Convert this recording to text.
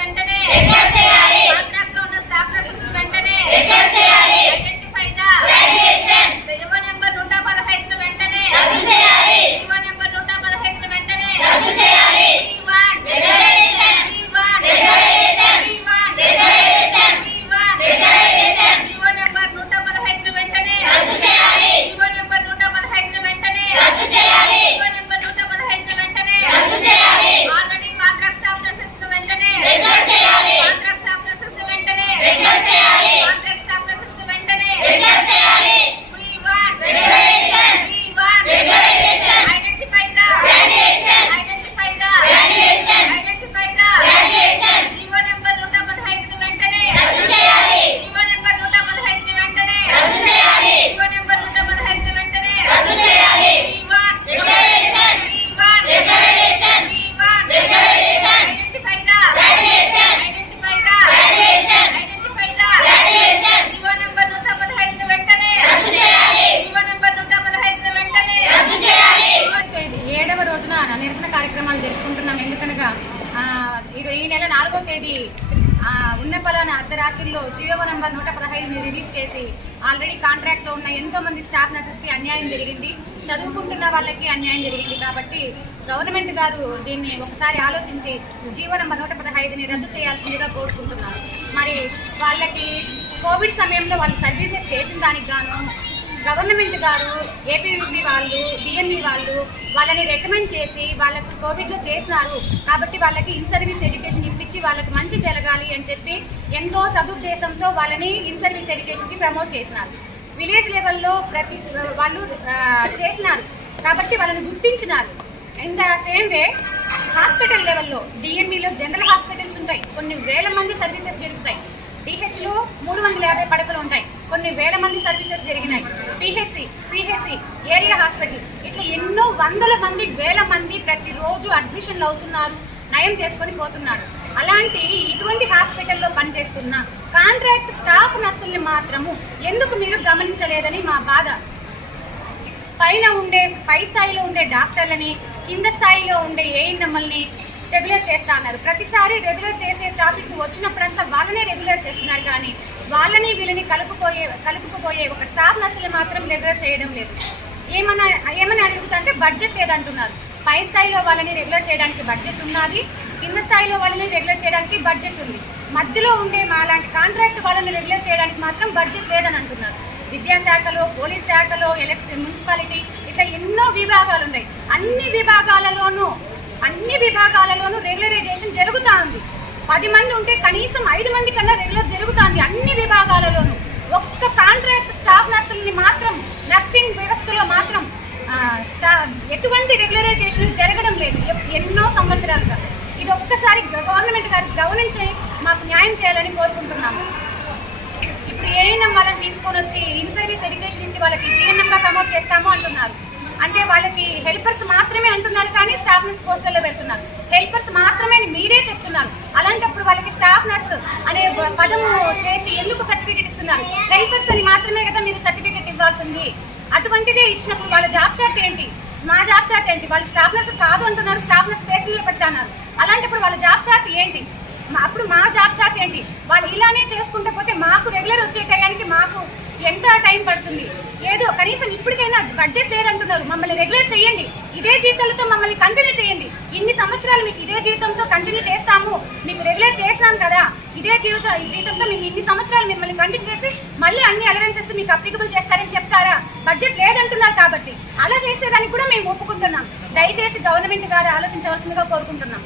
వెంటనే రెగ్యులర్ చేయాలి. కాంట్రాక్ట్లో ఉన్న స్టాఫ్ నర్సెస్ వెంటనే రెగ్యులర్ చేయాలి. Identify the graduation GO number నూట పదహైదు వెంటనే రద్దు చేయాలి. జీవో నెంబర్ నూట పదహైదు వెంటనే రద్దు చేయాలి. V1 regularisation. V1 regularisation. V1 regularisation. V1 regularisation. GO number నూట పదహైదు వెంటనే రద్దు చేయాలి. జీవో నెంబర్ నూట పదహైదు వెంటనే రద్దు చేయాలి. జీవో నెంబర్ నూట పదహైదు వెంటనే రద్దు చేయాలి. ఆల్రెడీ కాంట్రాక్ట్ స్టాఫ్ నర్సెస్ వెంటనే రెగ్యులర్ చేయాలి. కాంట్రాక్ట్ స్టాఫ్ నర్సెస్ వెంటనే రెగ్యులర్ చేయాలి. కాంట్రాక్ట్ స్టాఫ్ నర్సెస్ వెంటనే రెగ్యులర్ చేయాలి. V1 regularisation. V1 regularisation. Identify the graduation. Identify the graduation. Identify the graduation. GO number నూట పదహైదు వెంటనే రద్దు చేయాలి. జీవో నెంబర్ నూట పదహైదు వెంటనే రద్దు చేయాలి. జీవో నెంబర్ నూట పదహైదు వెంటనే రద్దు చేయాలి. V1 regularisation. V1 regularisation. V1 regularisation. Identify the graduation. Identify the graduation. Identify the graduation. GO number నూట పదహైదు వెంటనే రద్దు చేయాలి. జీవో నెంబర్ నూట పదహైదు వెంటనే రద్దు చేయాలి. ఏడవ రోజున నిరసన కార్యక్రమాలు జరుపుకుంటున్నాం ఎందుకనగా ఆ, ఈ- ఈ నెల నాలుగో తేదీ ఉన్న ఉన్నపలాన అర్ధరాత్రిలో జీరో నంబర్ నూట పదహైదుని రిలీజ్ చేసి ఆల్రెడీ కాంట్రాక్ట్లో ఉన్న ఎంతో మంది స్టాఫ్ నర్సెస్కి అన్యాయం జరిగింది. చదువుకుంటున్న వాళ్ళకి అన్యాయం జరిగింది కాబట్టి గవర్నమెంట్ గారు దీన్ని ఒకసారి ఆలోచించి జీవో నంబర్ నూట పదహైదుని రద్దు చేయాల్సిందిగా కోరుకుంటున్నారు. మరి వాళ్ళకి కోవిడ్ సమయంలో వాళ్ళు సర్వీసెస్ చేసిన దానికి గాను గవర్నమెంట్ గారు ఏపీవీ వాళ్ళు డిఎన్ఈ వాళ్ళు వాళ్ళని రికమెండ్ చేసి వాళ్ళకు కోవిడ్లో చేసినారు. కాబట్టి వాళ్ళకి ఇన్ సర్వీస్ ఎడ్యుకేషన్ ఇప్పించి వాళ్ళకి మంచి జరగాలి అని చెప్పి ఎంతో సదుద్దేశంతో వాళ్ళని ఇన్ సర్వీస్ ఎడ్యుకేషన్కి ప్రమోట్ చేసినారు. విలేజ్ లెవెల్లో ప్రతి వాళ్ళు చేసినారు. కాబట్టి వాళ్ళని గుర్తించినారు. In the same way hospital లెవెల్లో డిఎంఈలో జనరల్ హాస్పిటల్స్ ఉంటాయి. కొన్ని వేల మంది సర్వీసెస్ జరుగుతాయి. డిహెచ్లో మూడు వందల యాభై పడకలు ఉంటాయి. కొన్ని వేల మంది సర్వీసెస్ జరిగినాయి. PHC CHC area hospital. ఇట్లా ఎన్నో వందల మంది వేల మంది ప్రతిరోజు అడ్మిషన్లు అవుతున్నారు నయం చేసుకొని పోతున్నారు. అలాంటి ఇటువంటి హాస్పిటల్లో పనిచేస్తున్న కాంట్రాక్ట్ స్టాఫ్ నర్సుల్ని మాత్రము ఎందుకు మీరు గమనించలేదని మా బాధ. పైన ఉండే పై స్థాయిలో ఉండే డాక్టర్లని కింద స్థాయిలో ఉండే ఏఎన్ఎంఎల్ని రెగ్యులర్ చేస్తా అన్నారు. ప్రతిసారి రెగ్యులర్ చేసే ట్రాఫిక్ వచ్చినప్పుడంతా వాళ్ళనే రెగ్యులర్ చేస్తున్నారు కానీ వాళ్ళని వీళ్ళని కలుపుకోయే కలుపుకుపోయే ఒక స్టాఫ్ నర్సులు మాత్రం రెగ్యులర్ చేయడం లేదు. ఏమన్నా ఏమని అడుగుతుంటే బడ్జెట్ లేదంటున్నారు. పై స్థాయిలో వాళ్ళని రెగ్యులర్ చేయడానికి బడ్జెట్ ఉన్నది కింద స్థాయిలో వాళ్ళని రెగ్యులర్ చేయడానికి బడ్జెట్ ఉంది. మధ్యలో ఉండే మా లాంటి కాంట్రాక్ట్ వాళ్ళని రెగ్యులర్ చేయడానికి మాత్రం బడ్జెట్ లేదని అంటున్నారు. విద్యాశాఖలో పోలీస్ శాఖలో ఎలక్ట్రి మున్సిపాలిటీ ఇట్లా ఎన్నో విభాగాలు ఉన్నాయి. అన్ని విభాగాలు విభాగాలలోనూ రెగ్యులరైజేషన్ జరుగుతూ ఉంది పది మంది ఉంటే కనీసం ఐదు మంది కన్నా రెగ్యులర్ జరుగుతుంది అన్ని విభాగాలలోనూ. ఒక్క కాంట్రాక్ట్ స్టాఫ్ నర్సులని మాత్రం నర్సింగ్ వ్యవస్థలో మాత్రం ఎటువంటి రెగ్యులరైజేషన్ జరగడం లేదు. ఎన్నో సంవత్సరాలుగా. ఇది ఒక్కసారి గవర్నమెంట్ గారి గమనించి మాకు న్యాయం చేయాలని కోరుకుంటున్నాము. ఇప్పుడు ఏఎన్ఎం వాళ్ళని తీసుకొని వచ్చి ఇన్ సర్వీస్ ఎడ్యుకేషన్ ఇచ్చి వాళ్ళకి జిఎన్ఎంగా ప్రమోట్ చేస్తాము అంటున్నారు. అంటే వాళ్ళకి హెల్పర్స్ మాత్రమే అంటున్నారు కానీ స్టాఫ్ చెప్తున్నారు. హెల్పర్స్ మాత్రమే అని మీరే చెప్తున్నారు. అలాంటప్పుడు వాళ్ళకి స్టాఫ్ నర్స్ అనే పదము చేర్చి ఎందుకు సర్టిఫికేట్ ఇస్తున్నారు? హెల్పర్స్ అని మాత్రమే కదా మీరు సర్టిఫికేట్ ఇవ్వాల్సింది. అటువంటిదే ఇచ్చినప్పుడు వాళ్ళ జాబ్ చార్ట్ ఏంటి? మా జాబ్ చార్ట్ ఏంటి? వాళ్ళు స్టాఫ్ నర్స్ కాదు అంటున్నారు స్టాఫ్ నర్స్ స్పేస్లో పెడతాన్నారు అలాంటప్పుడు వాళ్ళ జాబ్ చార్ట్ ఏంటి? అప్పుడు మా జాబ్ చార్ట్ ఏంటి? వాళ్ళు ఇలానే చేసుకుంటే పోతే మాకు రెగ్యులర్ వచ్చే టయానికి మాకు ఎంత టైం పడుతుంది? ఏదో కనీసం ఇప్పుడు బడ్జెట్ లేదంటున్నారు. మమ్మల్ని రెగ్యులర్ చేయండి. ఇదే జీతంతో మమ్మల్ని కంటిన్యూ చేయండి. ఇన్ని సంవత్సరాలు మీకు ఇదే జీతంతో కంటిన్యూ చేస్తాము. మీకు రెగ్యులర్ చేసినాం కదా. ఇదే జీవిత ఈ జీతంతో మేము ఇన్ని సంవత్సరాలు మిమ్మల్ని కంటిన్యూ చేసి మళ్ళీ అన్ని అలవెన్సెస్ మీకు అప్లికబుల్ చేస్తారని చెప్తారా? బడ్జెట్ లేదంటున్నారు కాబట్టి. అలా చేసేదానికి కూడా మేము ఒప్పుకుంటున్నాం. దయచేసి గవర్నమెంట్ గారు ఆలోచించవలసిందిగా కోరుకుంటున్నాం.